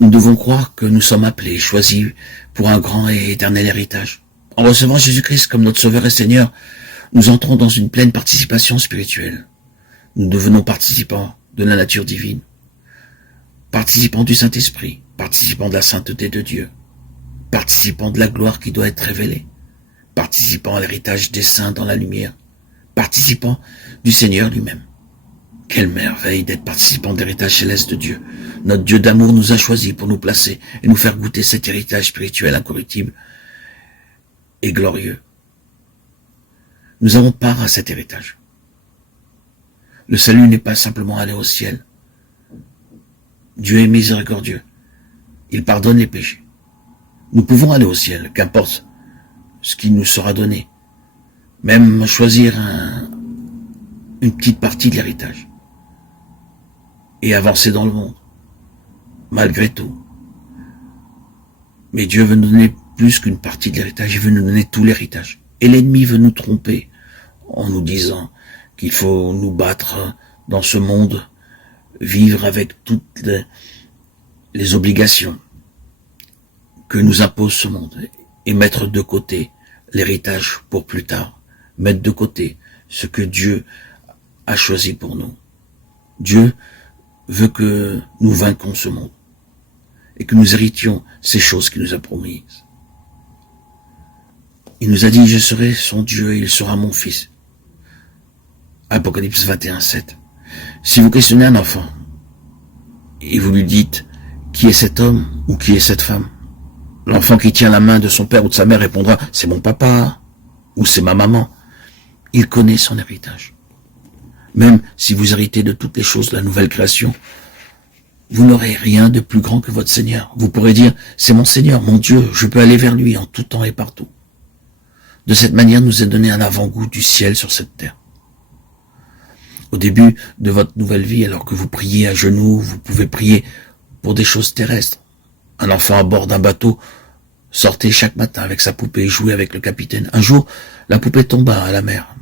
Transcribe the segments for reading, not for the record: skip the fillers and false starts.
Nous devons croire que nous sommes appelés, choisis pour un grand et éternel héritage. En recevant Jésus-Christ comme notre Sauveur et Seigneur, nous entrons dans une pleine participation spirituelle. Nous devenons participants de la nature divine, participants du Saint-Esprit, participants de la sainteté de Dieu, participants de la gloire qui doit être révélée, participants à l'héritage des saints dans la lumière, participants du Seigneur lui-même. Quelle merveille d'être participants de l'héritage céleste de Dieu. Notre Dieu d'amour nous a choisis pour nous placer et nous faire goûter cet héritage spirituel incorruptible et glorieux. Nous avons part à cet héritage. Le salut n'est pas simplement aller au ciel. Dieu est miséricordieux. Il pardonne les péchés. Nous pouvons aller au ciel, qu'importe ce qui nous sera donné. Même choisir une petite partie de l'héritage. Et avancer dans le monde. Malgré tout. Mais Dieu veut nous donner plus qu'une partie de l'héritage. Il veut nous donner tout l'héritage. Et l'ennemi veut nous tromper en nous disant qu'il faut nous battre dans ce monde, vivre avec toutes les obligations que nous impose ce monde et mettre de côté l'héritage pour plus tard, mettre de côté ce que Dieu a choisi pour nous. Dieu veut que nous vainquons ce monde et que nous héritions ces choses qu'il nous a promises. Il nous a dit, je serai son Dieu et il sera mon fils. Apocalypse 21:7. Si vous questionnez un enfant et vous lui dites qui est cet homme ou qui est cette femme, l'enfant qui tient la main de son père ou de sa mère répondra c'est mon papa ou c'est ma maman. Il connaît son héritage. Même si vous héritez de toutes les choses de la nouvelle création, vous n'aurez rien de plus grand que votre Seigneur. Vous pourrez dire c'est mon Seigneur, mon Dieu, je peux aller vers lui en tout temps et partout. De cette manière, nous est donné un avant-goût du ciel sur cette terre. Au début de votre nouvelle vie, alors que vous priez à genoux, vous pouvez prier pour des choses terrestres. Un enfant à bord d'un bateau sortait chaque matin avec sa poupée et jouait avec le capitaine. Un jour, la poupée tomba à la mer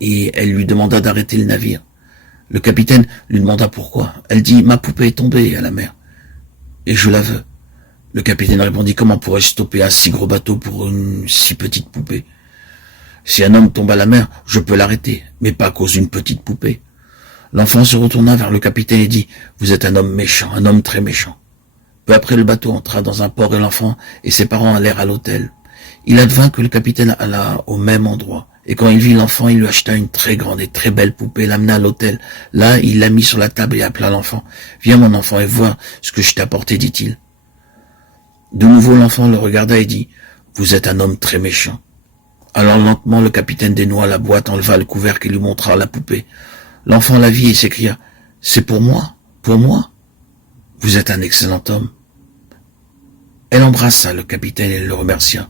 et elle lui demanda d'arrêter le navire. Le capitaine lui demanda pourquoi. Elle dit « Ma poupée est tombée à la mer et je la veux ». Le capitaine répondit « Comment pourrais-je stopper un si gros bateau pour une si petite poupée ? Si un homme tombe à la mer, je peux l'arrêter, mais pas à cause d'une petite poupée. » L'enfant se retourna vers le capitaine et dit « Vous êtes un homme méchant, un homme très méchant. » Peu après, le bateau entra dans un port et l'enfant et ses parents allèrent à l'hôtel. Il advint que le capitaine alla au même endroit. Et quand il vit l'enfant, il lui acheta une très grande et très belle poupée, l'amena à l'hôtel. Là, il la mit sur la table et appela l'enfant. « Viens mon enfant et vois ce que je t'ai apporté, dit-il. » De nouveau, l'enfant le regarda et dit « Vous êtes un homme très méchant. » Alors lentement, le capitaine dénoua la boîte, enleva le couvercle et lui montra la poupée. L'enfant la vit et s'écria « C'est pour moi, pour moi. Vous êtes un excellent homme. » Elle embrassa le capitaine et le remercia.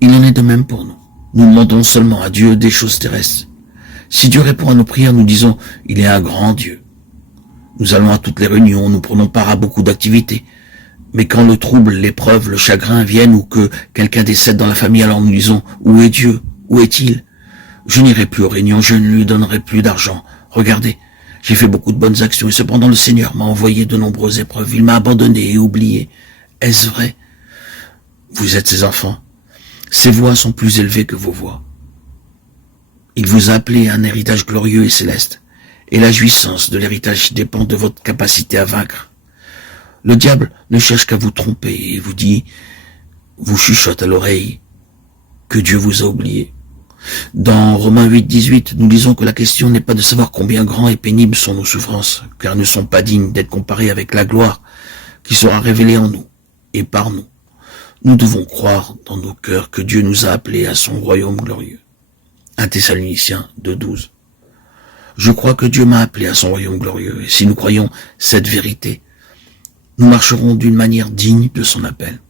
Il en est de même pour nous. Nous demandons seulement à Dieu des choses terrestres. Si Dieu répond à nos prières, nous disons « Il est un grand Dieu ». Nous allons à toutes les réunions, nous prenons part à beaucoup d'activités. Mais quand le trouble, l'épreuve, le chagrin viennent ou que quelqu'un décède dans la famille, alors nous disons « Où est Dieu? Où est-il? Je n'irai plus aux réunions, je ne lui donnerai plus d'argent. Regardez, j'ai fait beaucoup de bonnes actions et cependant le Seigneur m'a envoyé de nombreuses épreuves. Il m'a abandonné et oublié. Est-ce vrai? Vous êtes ses enfants. Ses voix sont plus élevées que vos voix. Il vous a appelé à un héritage glorieux et céleste. Et la jouissance de l'héritage dépend de votre capacité à vaincre. Le diable ne cherche qu'à vous tromper et vous chuchote à l'oreille que Dieu vous a oublié. Dans Romains 8:18, nous disons que la question n'est pas de savoir combien grands et pénibles sont nos souffrances, car elles ne sont pas dignes d'être comparées avec la gloire qui sera révélée en nous et par nous. Nous devons croire dans nos cœurs que Dieu nous a appelés à son royaume glorieux. 1 Thessaloniciens 2:12. Je crois que Dieu m'a appelé à son royaume glorieux, et si nous croyons cette vérité, nous marcherons d'une manière digne de son appel.